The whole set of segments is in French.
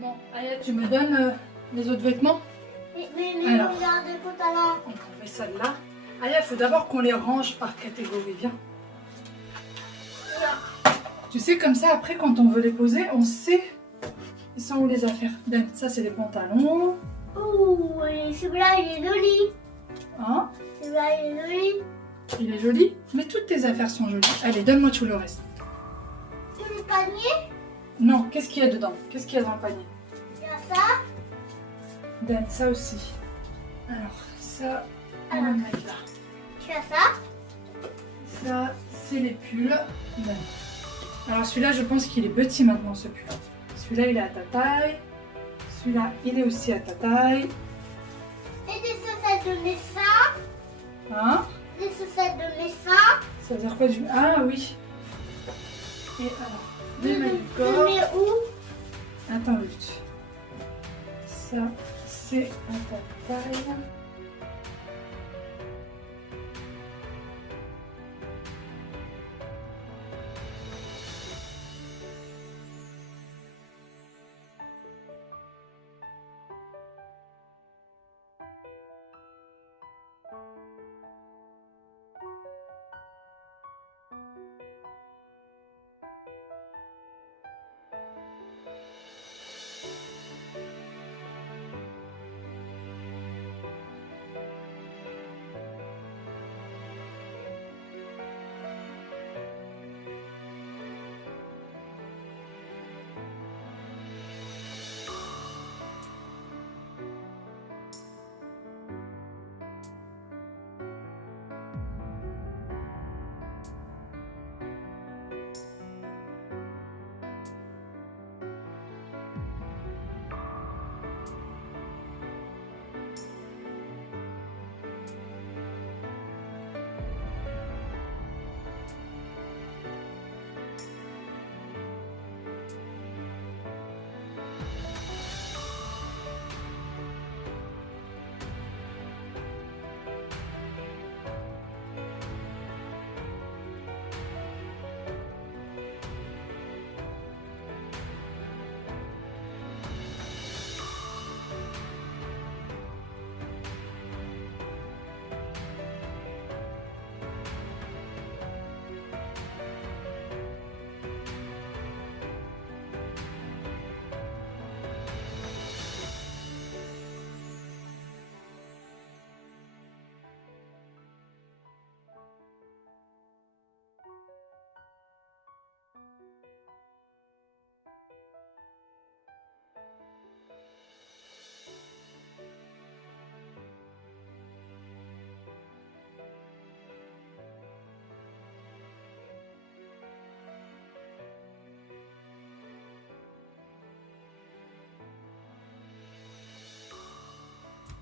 Bon, Aya, tu me donnes les autres vêtements? Mais Alors. regarde le pantalon. On met celle-là. Aya, il faut d'abord qu'on les range par catégorie, viens. Tu sais, comme ça, après, quand on veut les poser, on sait ils sont où les affaires. Ben, ça, c'est les pantalons. Ouh, et celui-là, il est joli. Hein? Celui-là, il est joli. Il est joli. Mais toutes tes affaires sont jolies. Allez, donne-moi tout le reste. Tout le panier, Non, qu'est-ce qu'il y a dedans? Qu'est-ce qu'il y a dans le panier? il y a ça. Ben, ça aussi. Alors, ça, on va le mettre là. Tu as ça. Ça, c'est les pulls. Ben. Alors, celui-là, je pense qu'il est petit maintenant, ce pull. Celui-là, il est à ta taille. Celui-là, il est aussi à ta taille. Et des chaussettes de médecin. Hein? Des chaussettes de médecin. Ça veut dire quoi du... Ah oui. Et alors, des maillots de Je corps. mets où? Attends, Lutte. Ça, c'est à ta taille.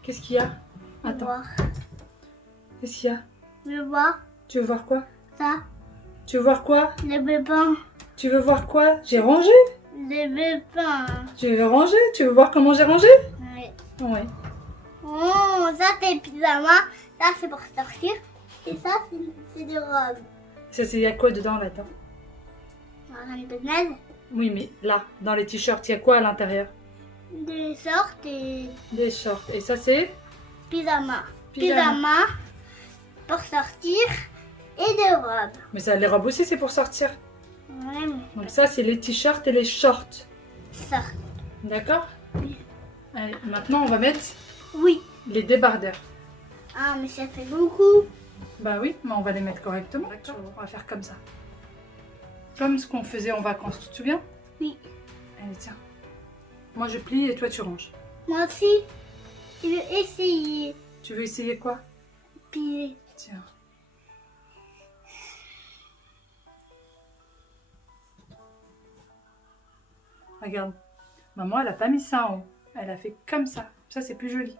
Qu'est-ce qu'il y a? Attends, Voir. qu'est-ce qu'il y a? Je veux voir Tu veux voir quoi? ça. Tu veux voir quoi? Les bébés. Tu veux voir quoi? J'ai rangé. Les bébés. Je vais ranger. Tu veux voir comment j'ai rangé? Oui. Oui. Oh, ça c'est pyjama. Ça c'est pour sortir. Et ça c'est des robes. Ça, c'est, il y a quoi dedans là-dedans? Un peu de neige. Oui, mais là, dans les t-shirts, il y a quoi à l'intérieur? Des sortes et Des shorts. Et ça, c'est? pyjama. Pyjama. Pyjama pour sortir et des robes. Mais ça, les robes aussi, c'est pour sortir. Ouais, mais Donc ça, c'est les t-shirts et les shorts. sort. D'accord? Allez, maintenant, on va mettre Oui. les débardeurs. Ah, mais ça fait beaucoup. Bah oui, mais on va les mettre correctement. On va faire comme ça. Comme ce qu'on faisait en vacances, tu te souviens? Oui. Allez, tiens. Moi, je plie et toi, tu ranges. Moi aussi, je veux essayer. Tu veux essayer quoi? Puis, Tiens. Regarde. Maman, elle a pas mis ça en haut. Elle a fait comme ça. Ça, c'est plus joli.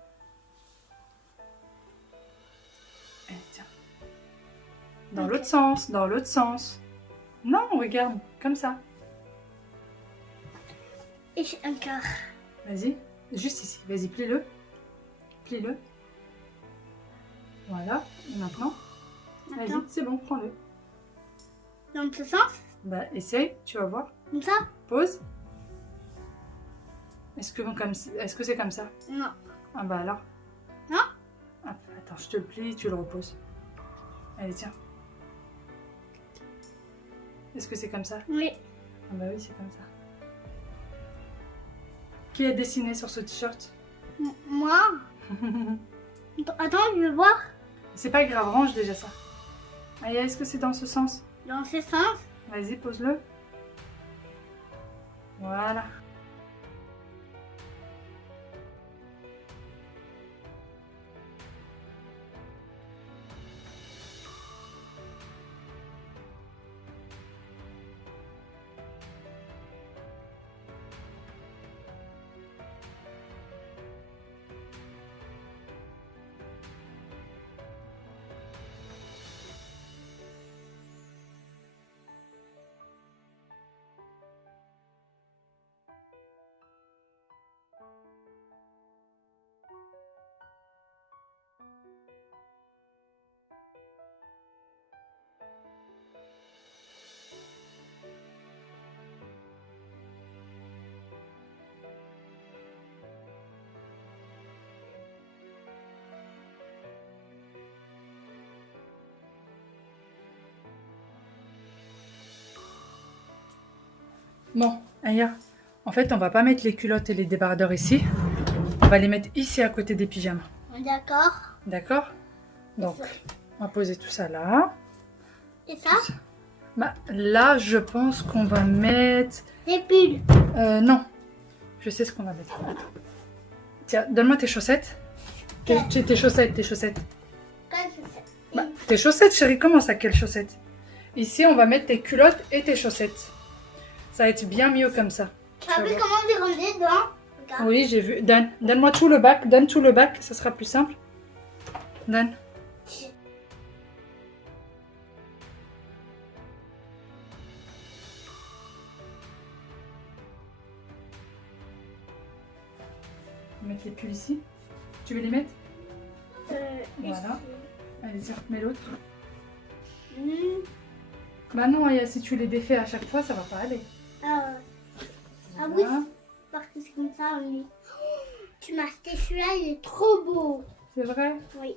Allez, tiens. Dans l'autre sens, dans l'autre sens. Non, regarde, comme ça. et encore. Vas-y, juste ici. Vas-y, plie-le. Plie-le. Voilà. Et maintenant, vas-y, Attends. c'est bon, prends-le. Dans ce sens, Bah, essaye, tu vas voir. comme ça. Pose. Est-ce que c'est comme ça? Non. Ah bah alors. Non. Hop, attends, je te le plie, tu le reposes. Allez, tiens. Est-ce que c'est comme ça? Oui. Ah bah oui, c'est comme ça. Qui a dessiné sur ce t-shirt? Moi. Attends, je veux voir. C'est pas grave, range déjà ça. Aya, est-ce que c'est dans ce sens? Dans ce sens. Vas-y, pose-le. Voilà. Bon, Aya, en fait, on va pas mettre les culottes et les débardeurs ici. On va les mettre ici à côté des pyjamas. D'accord. D'accord? Donc, on va poser tout ça là. Et ça? Tout ça. Bah, là, je pense qu'on va mettre... Des pulls. Non. Je sais ce qu'on va mettre. Attends. Tiens, donne-moi tes chaussettes. Tes chaussettes. Quelles chaussettes? Bah, tes chaussettes, chérie. Comment ça, quelles chaussettes? Ici, on va mettre tes culottes et tes chaussettes. Ça va être bien mieux comme ça. Tu as vu comment j'ai rangé dedans? Regarde. Oui, j'ai vu. Donne-moi tout le bac. Donne tout le bac. Ça sera plus simple. Donne. On va mettre les pulls ici. Tu veux les mettre? Voilà. Allez-y, mets l'autre. Bah non, Aya, si tu les défais à chaque fois, ça va pas aller. Ah oui, Voilà. parce que c'est comme ça. Oui. Tu m'as acheté celui-là, il est trop beau. C'est vrai? Oui.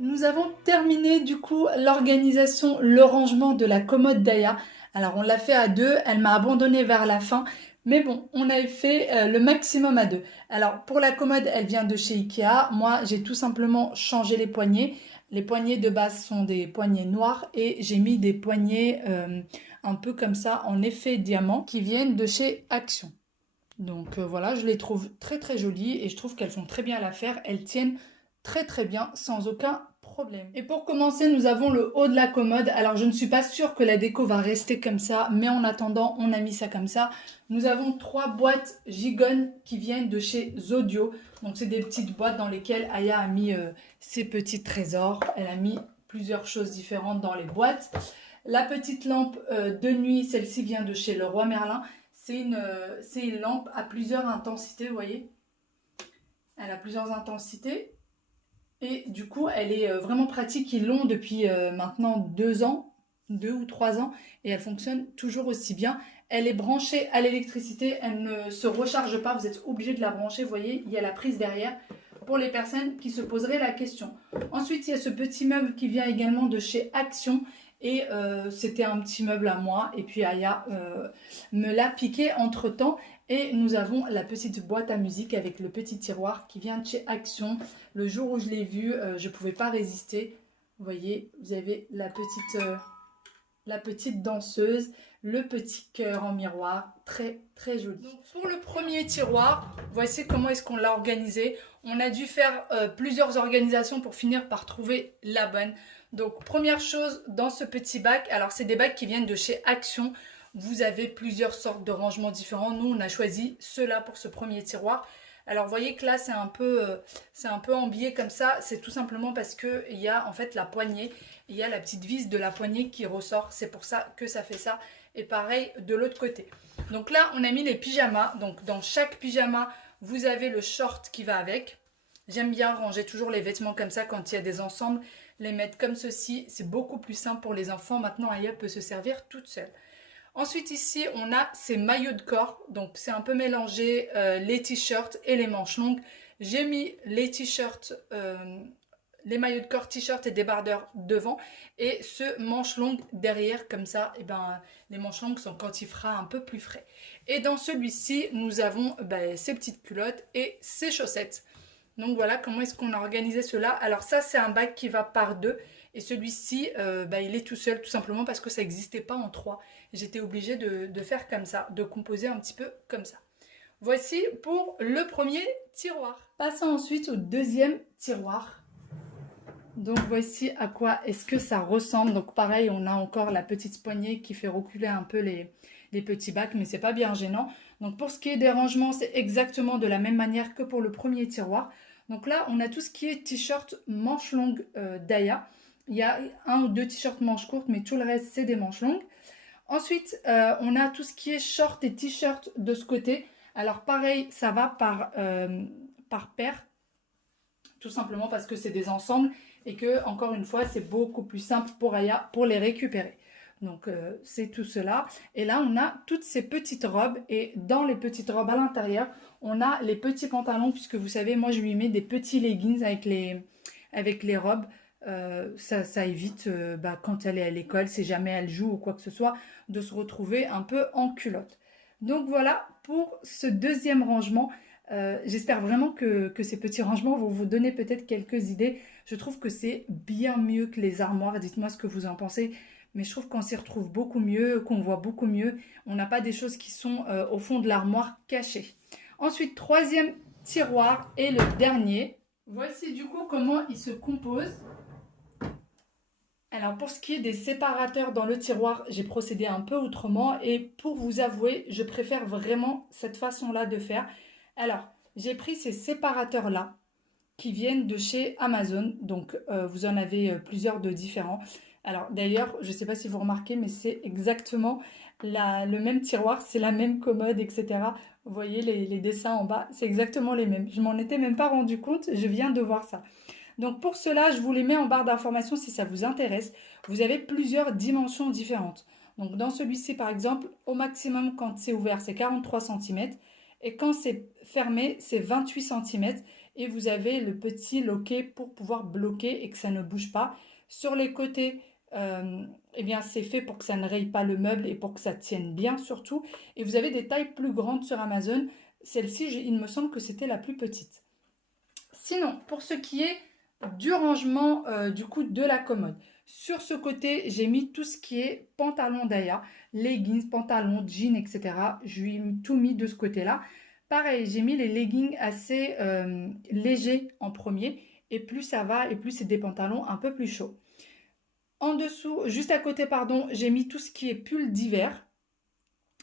Nous avons terminé du coup l'organisation, le rangement de la commode d'Aya. Alors on l'a fait à deux, elle m'a abandonné vers la fin. Mais bon, on a fait le maximum à deux. Alors pour la commode, elle vient de chez Ikea. Moi, j'ai tout simplement changé les poignées. Les poignées de base sont des poignées noires et j'ai mis des poignées un peu comme ça en effet diamant qui viennent de chez Action. Donc voilà, je les trouve très très jolies et je trouve qu'elles font très bien l'affaire. Elles tiennent très très bien sans aucun problème. Et pour commencer, nous avons le haut de la commode. Alors je ne suis pas sûre que la déco va rester comme ça, mais en attendant, on a mis ça comme ça. Nous avons 3 boîtes Gigon qui viennent de chez Zodio. Donc c'est des petites boîtes dans lesquelles Aya a mis ses petits trésors. Elle a mis plusieurs choses différentes dans les boîtes. La petite lampe de nuit, celle-ci vient de chez Leroy Merlin. C'est une lampe à plusieurs intensités, vous voyez. Elle a plusieurs intensités. Et du coup, elle est vraiment pratique. Ils l'ont depuis maintenant 2 ans, 2 ou 3 ans. Et elle fonctionne toujours aussi bien. Elle est branchée à l'électricité. Elle ne se recharge pas. Vous êtes obligé de la brancher. Vous voyez, il y a la prise derrière pour les personnes qui se poseraient la question. Ensuite, il y a ce petit meuble qui vient également de chez Action. Et c'était un petit meuble à moi. Et puis Aya me l'a piqué entre temps. Et nous avons la petite boîte à musique avec le petit tiroir qui vient de chez Action. Le jour où je l'ai vu, je ne pouvais pas résister. Vous voyez, vous avez la petite danseuse, le petit cœur en miroir. Très très joli. Donc, pour le premier tiroir, voici comment est-ce qu'on l'a organisé. On a dû faire plusieurs organisations pour finir par trouver la bonne. Donc première chose dans ce petit bac, alors c'est des bacs qui viennent de chez Action. Vous avez plusieurs sortes de rangements différents. Nous on a choisi ceux-là pour ce premier tiroir. Alors vous voyez que là c'est un peu embillé comme ça. C'est tout simplement parce que il y a en fait la poignée. Il y a la petite vis de la poignée qui ressort. C'est pour ça que ça fait ça. Et pareil de l'autre côté. Donc là on a mis les pyjamas. Donc dans chaque pyjama vous avez le short qui va avec. J'aime bien ranger toujours les vêtements comme ça quand il y a des ensembles. Les mettre comme ceci, c'est beaucoup plus simple pour les enfants. Maintenant, Aya peut se servir toute seule. Ensuite, ici, on a ces maillots de corps. Donc, c'est un peu mélangé les t-shirts et les manches longues. J'ai mis les t-shirts, les maillots de corps, t-shirts et débardeurs devant. Et ce manche longue derrière, comme ça, et ben, les manches longues sont quand il fera un peu plus frais. Et dans celui-ci, nous avons ces petites culottes et ces chaussettes. Donc voilà comment est-ce qu'on a organisé cela. Alors ça c'est un bac qui va par 2 et celui-ci il est tout seul tout simplement parce que ça n'existait pas en 3. J'étais obligée de faire comme ça, de composer un petit peu comme ça. Voici pour le premier tiroir. Passons ensuite au deuxième tiroir. Donc voici à quoi est-ce que ça ressemble. Donc pareil, on a encore la petite poignée qui fait reculer un peu les petits bacs, mais c'est pas bien gênant. Donc pour ce qui est des rangements, c'est exactement de la même manière que pour le premier tiroir. Donc là, on a tout ce qui est t-shirt manches longues d'Aya. Il y a 1 ou 2 t-shirts manches courtes, mais tout le reste, c'est des manches longues. Ensuite, on a tout ce qui est short et t-shirt de ce côté. Alors pareil, ça va par paire, tout simplement parce que c'est des ensembles et que, encore une fois, c'est beaucoup plus simple pour Aya pour les récupérer. Donc c'est tout cela. Et là, on a toutes ces petites robes. Et dans les petites robes à l'intérieur, on a les petits pantalons. Puisque vous savez, moi, je lui mets des petits leggings avec les robes. Ça évite, quand elle est à l'école, si jamais elle joue ou quoi que ce soit, de se retrouver un peu en culotte. Donc voilà pour ce deuxième rangement. J'espère vraiment que ces petits rangements vont vous donner peut-être quelques idées. Je trouve que c'est bien mieux que les armoires. Dites-moi ce que vous en pensez. Mais je trouve qu'on s'y retrouve beaucoup mieux, qu'on voit beaucoup mieux. On n'a pas des choses qui sont au fond de l'armoire cachées. Ensuite, troisième tiroir et le dernier. Voici du coup comment il se compose. Alors pour ce qui est des séparateurs dans le tiroir, j'ai procédé un peu autrement. Et pour vous avouer, je préfère vraiment cette façon-là de faire. Alors, j'ai pris ces séparateurs-là qui viennent de chez Amazon. Donc, vous en avez plusieurs de différents. Alors, d'ailleurs, je ne sais pas si vous remarquez, mais c'est exactement le même tiroir. C'est la même commode, etc. Vous voyez les dessins en bas, c'est exactement les mêmes. Je m'en étais même pas rendu compte, je viens de voir ça. Donc, pour cela, je vous les mets en barre d'informations si ça vous intéresse. Vous avez plusieurs dimensions différentes. Donc, dans celui-ci, par exemple, au maximum, quand c'est ouvert, c'est 43 cm. Et quand c'est fermé, c'est 28 cm. Et vous avez le petit loquet pour pouvoir bloquer et que ça ne bouge pas. Sur les côtés, c'est fait pour que ça ne raye pas le meuble et pour que ça tienne bien surtout. Et vous avez des tailles plus grandes sur Amazon. Celle-ci, il me semble que c'était la plus petite. Sinon, pour ce qui est du rangement de la commode. Sur ce côté, j'ai mis tout ce qui est pantalon d'Aya, leggings, pantalons, jeans, etc. Je lui ai tout mis de ce côté-là. Pareil, j'ai mis les leggings assez légers en premier. et plus ça va et plus c'est des pantalons un peu plus chauds. En dessous, juste à côté, pardon, j'ai mis tout ce qui est pull d'hiver.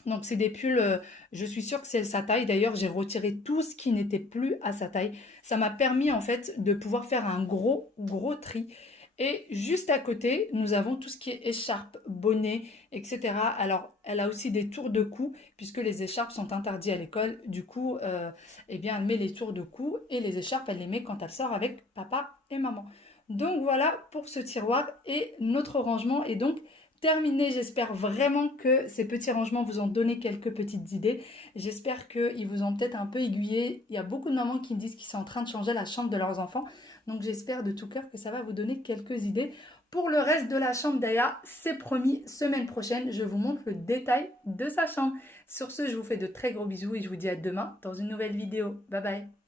Donc c'est des pulls, je suis sûre que c'est sa taille. D'ailleurs, j'ai retiré tout ce qui n'était plus à sa taille. Ça m'a permis en fait de pouvoir faire un gros tri. Et juste à côté, nous avons tout ce qui est écharpe, bonnet, etc. Alors, elle a aussi des tours de cou, puisque les écharpes sont interdites à l'école. Du coup, eh bien, elle met les tours de cou et les écharpes, elle les met quand elle sort avec papa et maman. Donc voilà pour ce tiroir et notre rangement est donc terminé. J'espère vraiment que ces petits rangements vous ont donné quelques petites idées. J'espère qu'ils vous ont peut-être un peu aiguillé. Il y a beaucoup de mamans qui me disent qu'ils sont en train de changer la chambre de leurs enfants. Donc j'espère de tout cœur que ça va vous donner quelques idées. Pour le reste de la chambre d'Aya, c'est promis, semaine prochaine, je vous montre le détail de sa chambre. Sur ce, je vous fais de très gros bisous et je vous dis à demain dans une nouvelle vidéo. Bye bye.